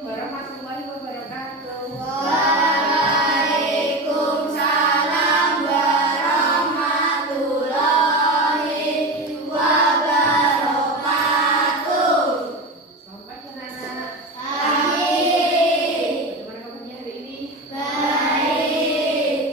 Warahmatullahi wabarakatuh. Waalaikumsalam warahmatullahi wabarakatuh. Selamat pagi anak-anak. Pagi. Bagaimana kabarnya hari ini? Baik.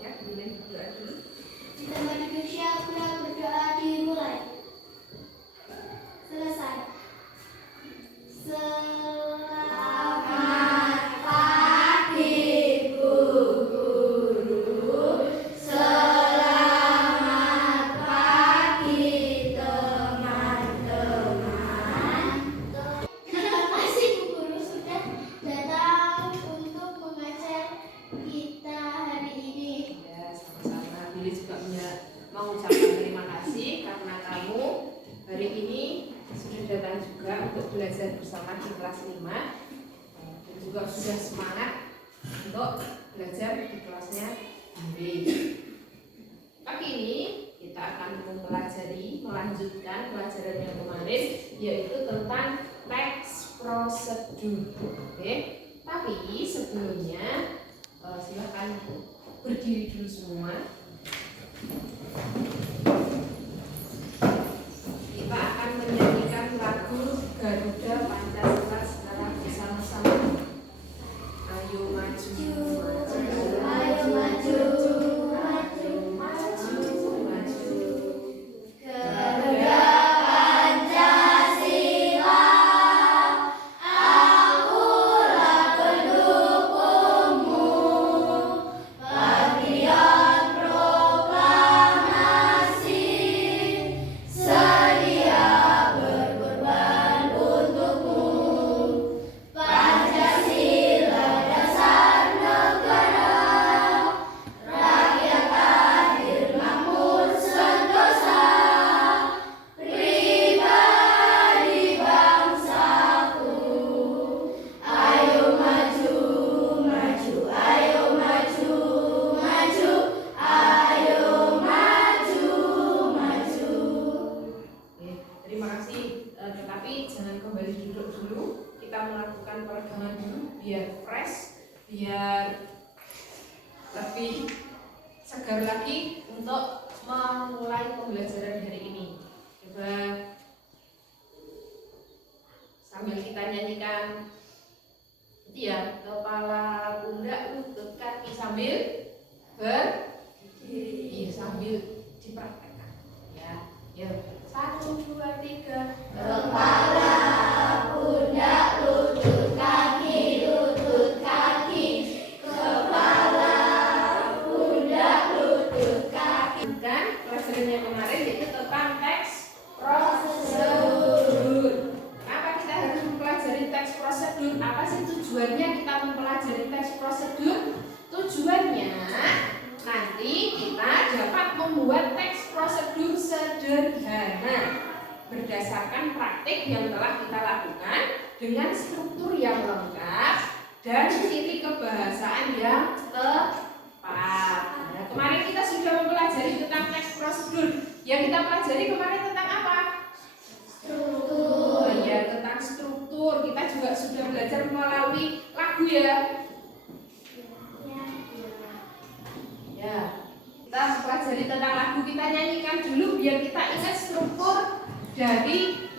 Ya, kemudian berdoa dulu. Kita manusia pulang berdoa dimulai. Selesai. Selamat pagi Bu Guru. Selamat pagi teman-teman. Terima kasih Bu Guru sudah datang untuk mengajar kita hari ini. Ya, sama-sama. Billy juga mengucapkan terima kasih karena kamu hari ini sudah datang juga untuk belajar bersama di kelas 5 dan juga sudah semangat untuk belajar di kelasnya Billy. Pagi ini kita akan melanjutkan pelajaran yang kemarin, yaitu tentang teks prosedur. Oke, tapi sebelumnya silakan berdiri dulu semua. Kita akan menyanyikan lagu Garuda Pancasila secara bersama-sama. Ayo maju, maju, Ayo maju, maju, maju, maju. Garuda Pancasila, akulah pendukungmu. Bagian proklamasi, sedia berkorban untukmu. Pancasila dasar negara, rakyat adil makmur sentosa, pribadi bangsaku. Ayo maju, maju, ayo maju, maju, ayo maju, maju. Oke, terima kasih. Tetapi jangan kembali duduk dulu. Kita melakukan peregangan dulu biar fresh, biar lebih segar lagi untuk memulai pembelajaran hari ini. Coba sambil kita nyanyikan, ya, kepala, pundak, lutut, kaki sambil berdiri, sambil dipraktekkan. Ya, yuk. 1, 2, 3. Kepala, pundak, lutut, kaki, lutut, kaki. Kepala, pundak, lutut, kaki. Kan pelajarannya kemarin yaitu tentang teks prosedur. Kenapa kita harus mempelajari teks prosedur? Apa sih tujuannya kita mempelajari teks prosedur? Tujuannya nanti kita dapat membuat teks prosedur sederhana berdasarkan praktik yang telah kita lakukan dengan struktur yang lengkap dan ciri kebahasaan yang tepat. Nah, kemarin kita sudah mempelajari tentang teks prosedur. Yang kita pelajari kemarin tentang apa? Struktur. Ya, tentang struktur. Kita juga sudah belajar melalui lagu ya. Ya, kita pelajari tentang lagu, kita nyanyikan dulu biar kita ingat struktur dari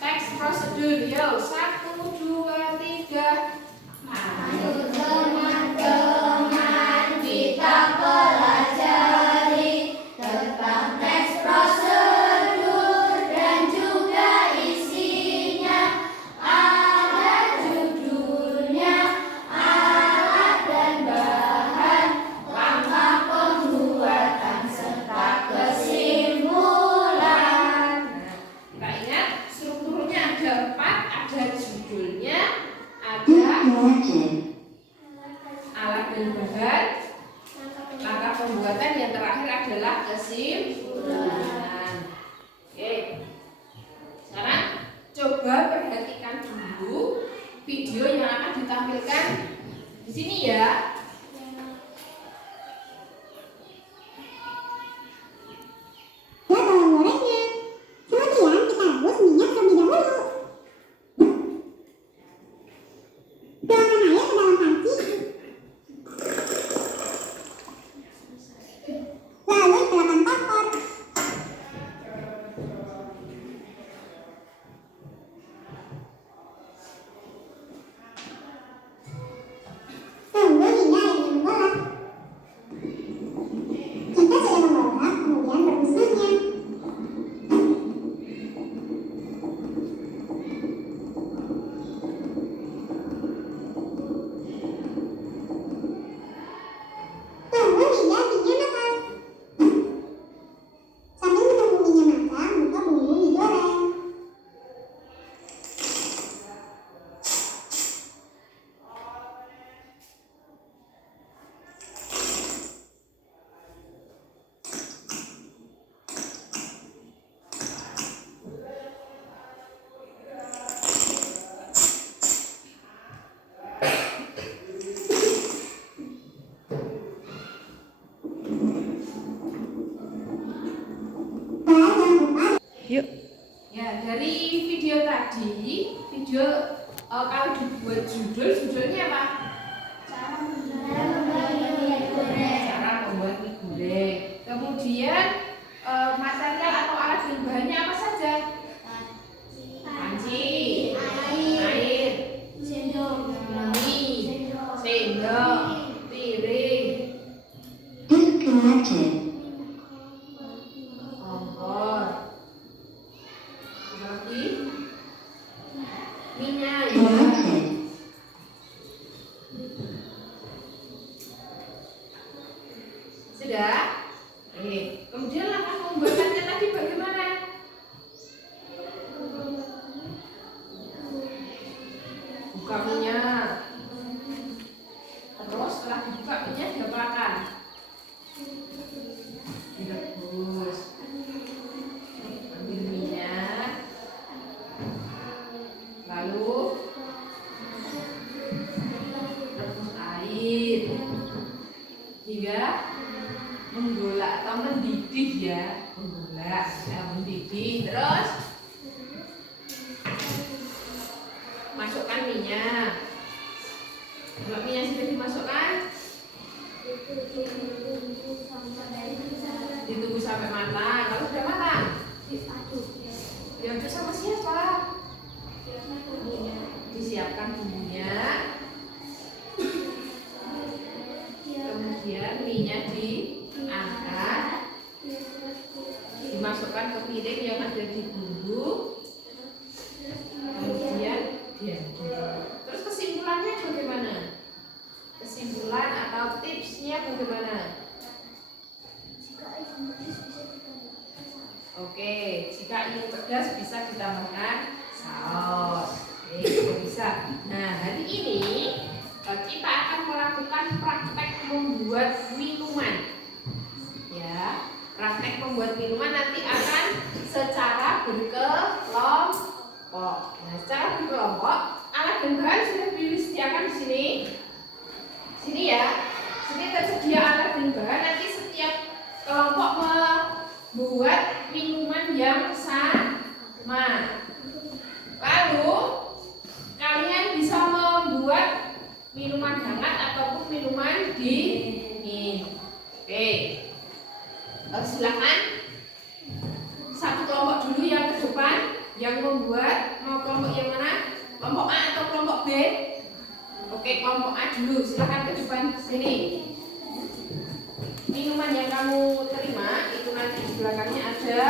teks prosedur. Yo, 1, 2, 3. Ayo teman-teman, kita pelajari tentang teks prosedur dan juga isinya. Ada judulnya, alat dan bahan, langkah pembuatan serta kesimpulan. Kita ingat strukturnya ada 4, ada judulnya, ada alat dan bahan, langkah pembuatan, yang terakhir adalah kesimpulan. Oke, sekarang coba perhatikan dulu video yang akan ditampilkan di sini ya. Bawang gorengnya. Kemudian kita rebus minyak terlebih dahulu. video tadi, kalau dibuat judulnya apa? Cara membuat mie goreng. Cara membuat mie goreng. Kemudian material atau alat dan bahannya apa saja? Panci, air, Sendok, mie, sendok, piring, Disconnected. kompor. Apa lagi? Minyak ya. Connected. Sudah? Kemudian langkah pembuatannya tadi bagaimana? Buka minyak. Terus setelah dibuka minyak diapakan? Direbus. Ambil minyak. Lalu rebus air hingga menggolak atau mendidih ya, mendidih. Terus masukkan minyak. Kalau minyak sudah dimasukkan, ditunggu sampai matang. Kalau sudah matang, diaduk sama siapa? Disiapkan bumbunya. Kemudian minyak diangkat, dimasukkan ke piring yang ada di bumbu. Kemudian diaduk. Terus kesimpulannya bagaimana? Kesimpulan atau tipsnya bagaimana? Oke, jika ingin pedas bisa ditambahkan saus. Oke, itu bisa. Nah, hari ini kita akan melakukan praktek membuat minuman. Ya, praktek membuat minuman nanti akan secara berkelompok. Nah, secara berkelompok, alat dan bahan sudah disediakan di sini. Sini ya. Sini tersedia alat dan bahan. Nanti setiap kelompok membuat minuman yang sama. Lalu kalian bisa membuat minuman hangat ataupun minuman dingin. Oke. Silakan satu kelompok dulu yang ke depan yang membuat. Mau kelompok yang mana? Kelompok A atau kelompok B? Oke, kelompok A dulu. Silakan ke depan sini. Minuman yang kamu terima itu nanti di belakangnya ada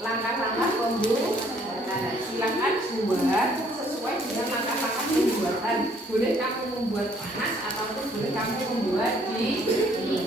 langkah-langkah pembuatan. Silakan buat sesuai dengan langkah-langkah pembuatan. Boleh kamu membuat panas ataupun boleh kamu membuat dingin.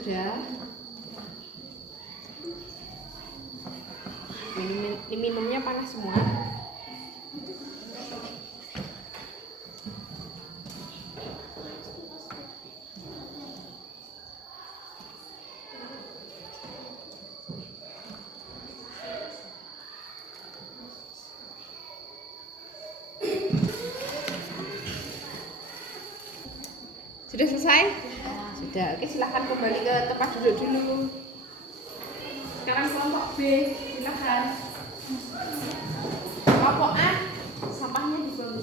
sudah. Minumnya panas semua. Sudah selesai? Sudah. Oke, silahkan kembali ke tempat duduk dulu. Sekarang kelompok B, silahkan. Kelompok A, sampahnya dibawa.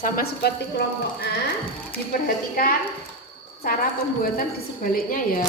Sama seperti kelompok A, diperhatikan cara pembuatan di sebaliknya ya.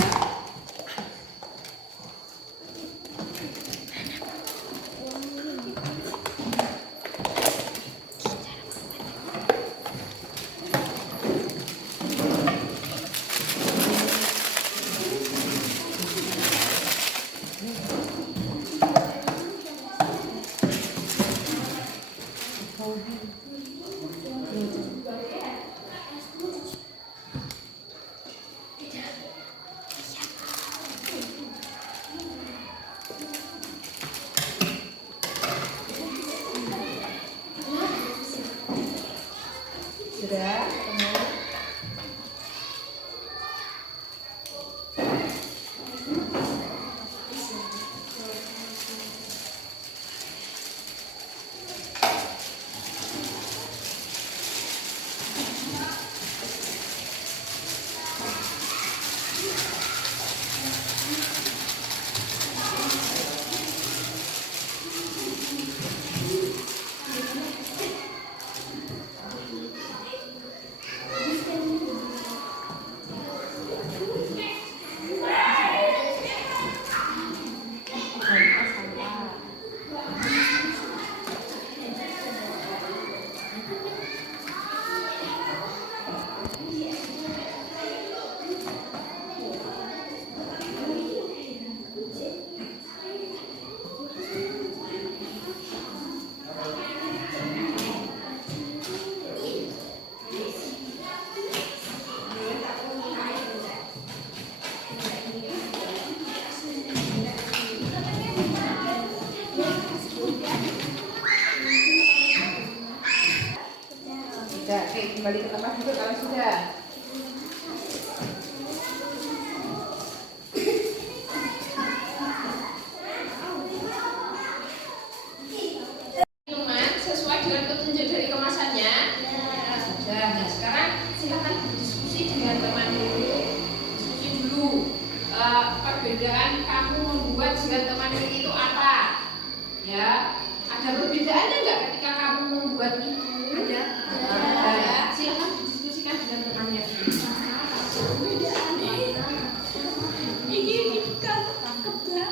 Sudah, teman. Sudah, oke, kembali ke tempat duduk kalau sudah. Minuman sesuai dengan petunjuk dari kemasannya. Sudah, nah sekarang silakan berdiskusi dengan teman dulu. Diskusi dulu. Perbedaan kamu membuat jiran teman itu apa? Ya, ada perbedaannya nggak ketika kamu membuat itu? Ada. Silahkan didiskusikan dengan temannya. Ini kan kebak.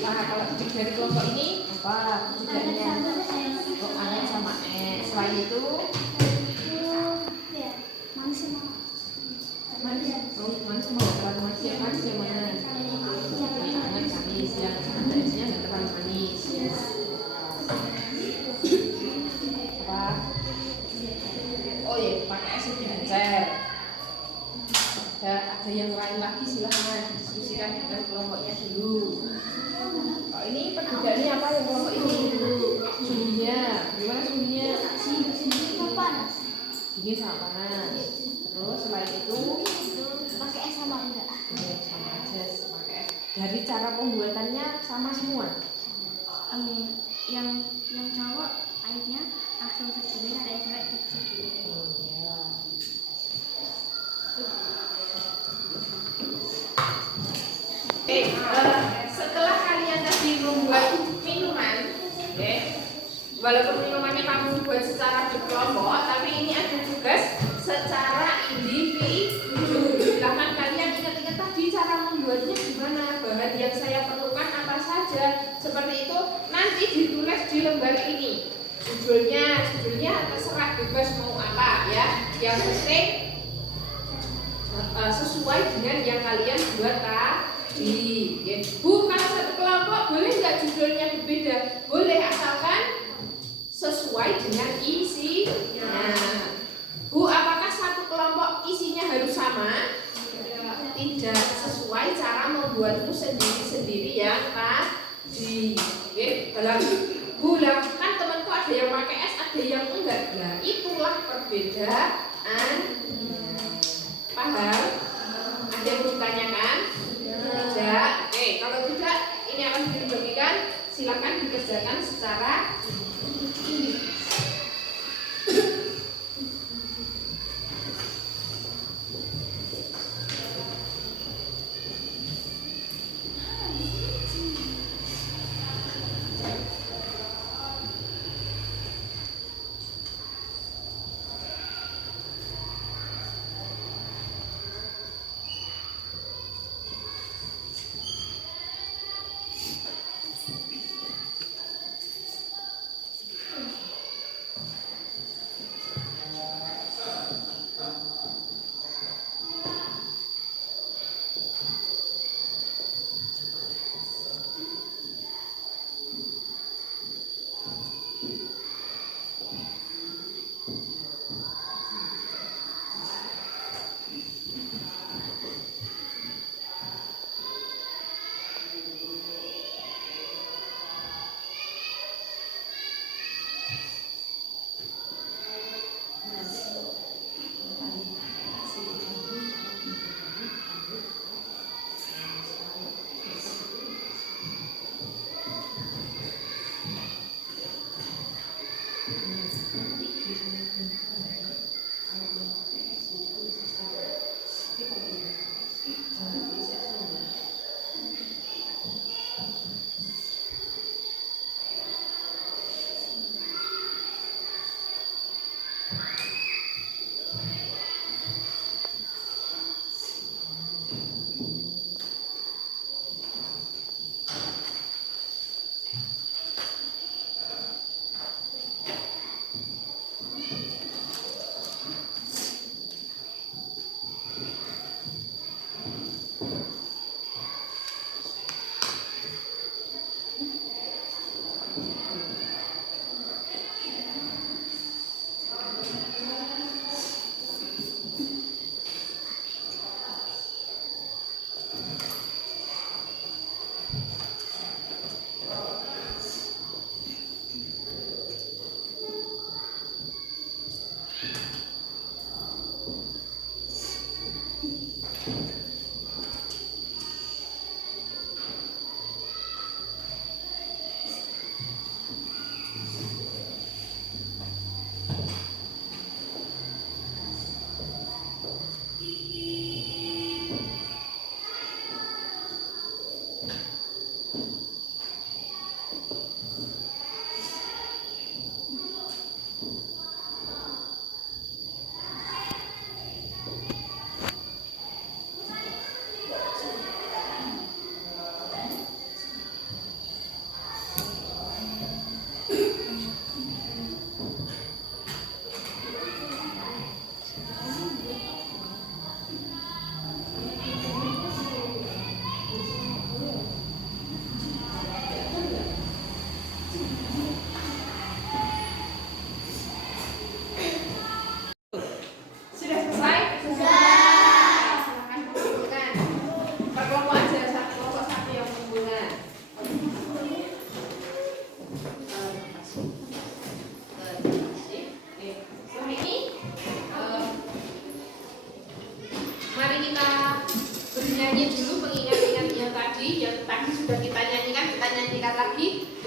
Nah, kalau dari kelompok ini apa perbedaannya? Oh, A sama E. Selain itu manis mau terlalu manis yang mana? Ini anget manis yang manisnya nggak terlalu manis. Apa? Oh ya, pakai es encer. Ada yang lain lagi silahkan diskusikan dengan kelompoknya dulu. Oh, ini perbedaannya apa yang kelompok ini? Suhunya, gimana suhunya? Dingin sama panas. Terus selain itu pakai es sama enggak? sama aja, pakai es. Dari cara pembuatannya sama semua. Yang cowok airnya langsung segini, ada yang cewek segini. Oh, ya. Setelah kalian tadi membuat minuman, walaupun minumannya kamu buat secara berkelompok, tapi ini ada tugas secara individu. Silahkan kalian ingat-ingat tadi cara membuatnya gimana, bahan yang saya perlukan apa saja. Seperti itu nanti ditulis di lembar ini. Judulnya terserah bebas mau apa ya, yang penting sesuai dengan yang kalian buat tadi ya. Bu, kalau satu kelompok boleh nggak judulnya berbeda? Boleh, asalkan sesuai dengan isinya. Bu, apakah satu kelompok isinya harus sama? Tidak, sesuai cara membuatmu sendiri-sendiri yang tadi. Dalam bulan kan temanku ada yang pakai es, ada yang enggak. Nah, itulah perbedaan. Paham? Ada yang ditanyakan? Tidak. Oke, kalau tidak ini akan dibagikan. Silakan dikerjakan secara ini.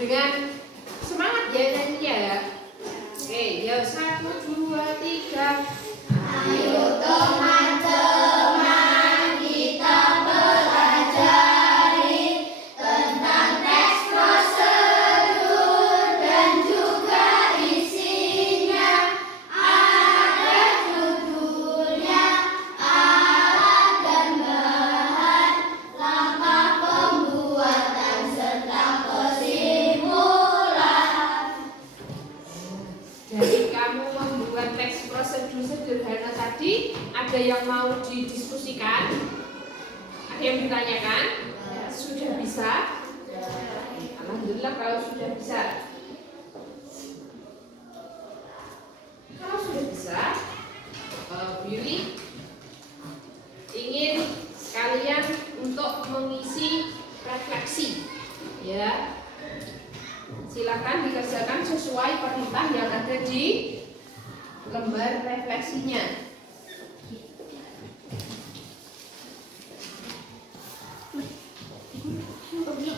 dengan semangat ya nyanyinya ya. Oke, ya 1, 2, 3. Ayo teman-teman kita pelajari tentang teks prosedur dan juga isinya. Ada judulnya, alat dan bahan, langkah pembuatan serta kesimpulan. Jadi kamu kamu membuat teks prosedur sederhana tadi, ada yang mau didiskusikan? Ada yang ditanyakan? Sudah bisa? Alhamdulillah kalau sudah bisa. Kalau sudah bisa, Billy ingin kalian untuk mengisi refleksi, ya. Silakan dikerjakan sesuai perintah yang ada di lembar refleksinya. Thank you.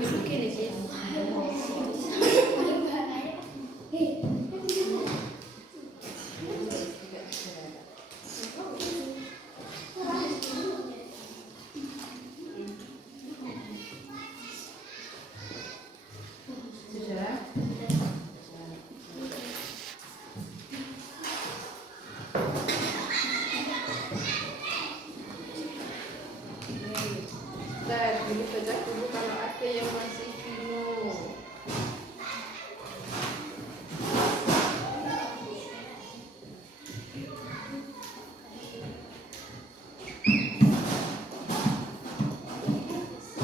Begini sih. Ini baca dulu kalau ada yang masih bingung.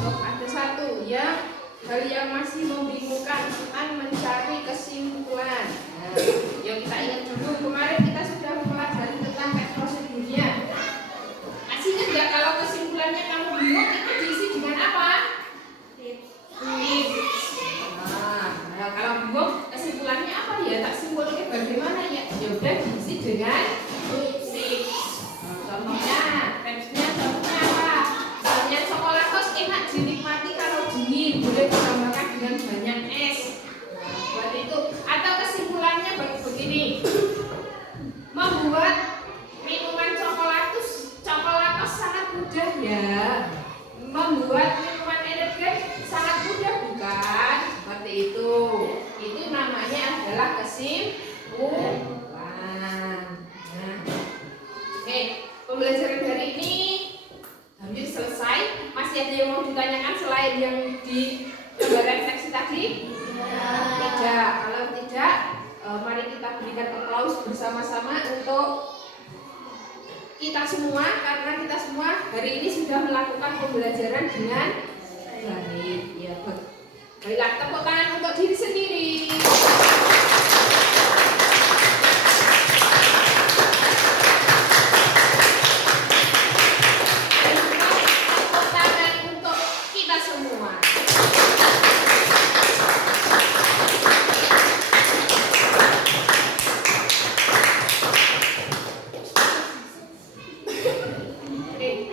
Ada satu ya, hal yang masih membingungkan tentang mencari kesimpulan. Nah, yang kita ingat dulu kemarin kita sudah mempelajari tentang teks prosedurnya. Masih ingat nggak kalau kesimpulannya kamu bingung itu diisi dengan apa? Nah, kalau bingung kesimpulannya apa ya? Tak simpulnya bagaimana ya? Ya udah diisi dengan tips. Contohnya, tipsnya contohnya apa? Misalnya cokolatos enak dinikmati kalau dingin, boleh ditambahkan dengan banyak es. Nah, buat itu. Atau kesimpulannya begini, membuat minuman cokolatos sangat mudah ya. Membuat minuman energen sangat mudah bukan? Seperti itu. Itu namanya adalah kesimpulan. Nah. Oke, pembelajaran hari ini hampir selesai. Masih ada yang mau ditanyakan selain yang di lembar refleksi tadi? Tidak. Kalau tidak, mari kita berikan aplaus bersama-sama untuk kita semua, karena kita semua hari ini sudah melakukan pembelajaran dengan baik. Ya, baiklah, tepuk tangan untuk diri sendiri. Tepuk tangan untuk kita semua.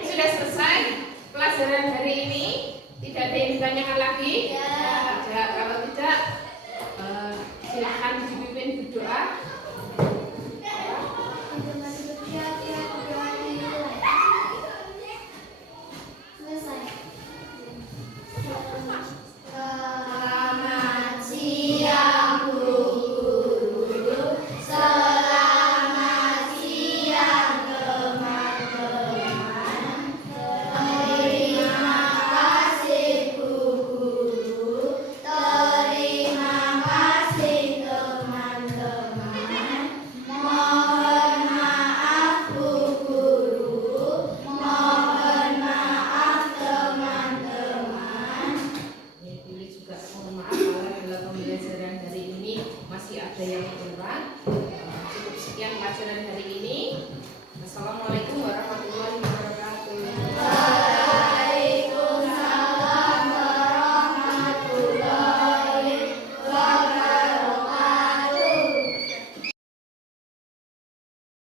Sudah selesai pelajaran hari ini? Tidak ada yang ditanyakan lagi? Tidak. Kalau tidak, silahkan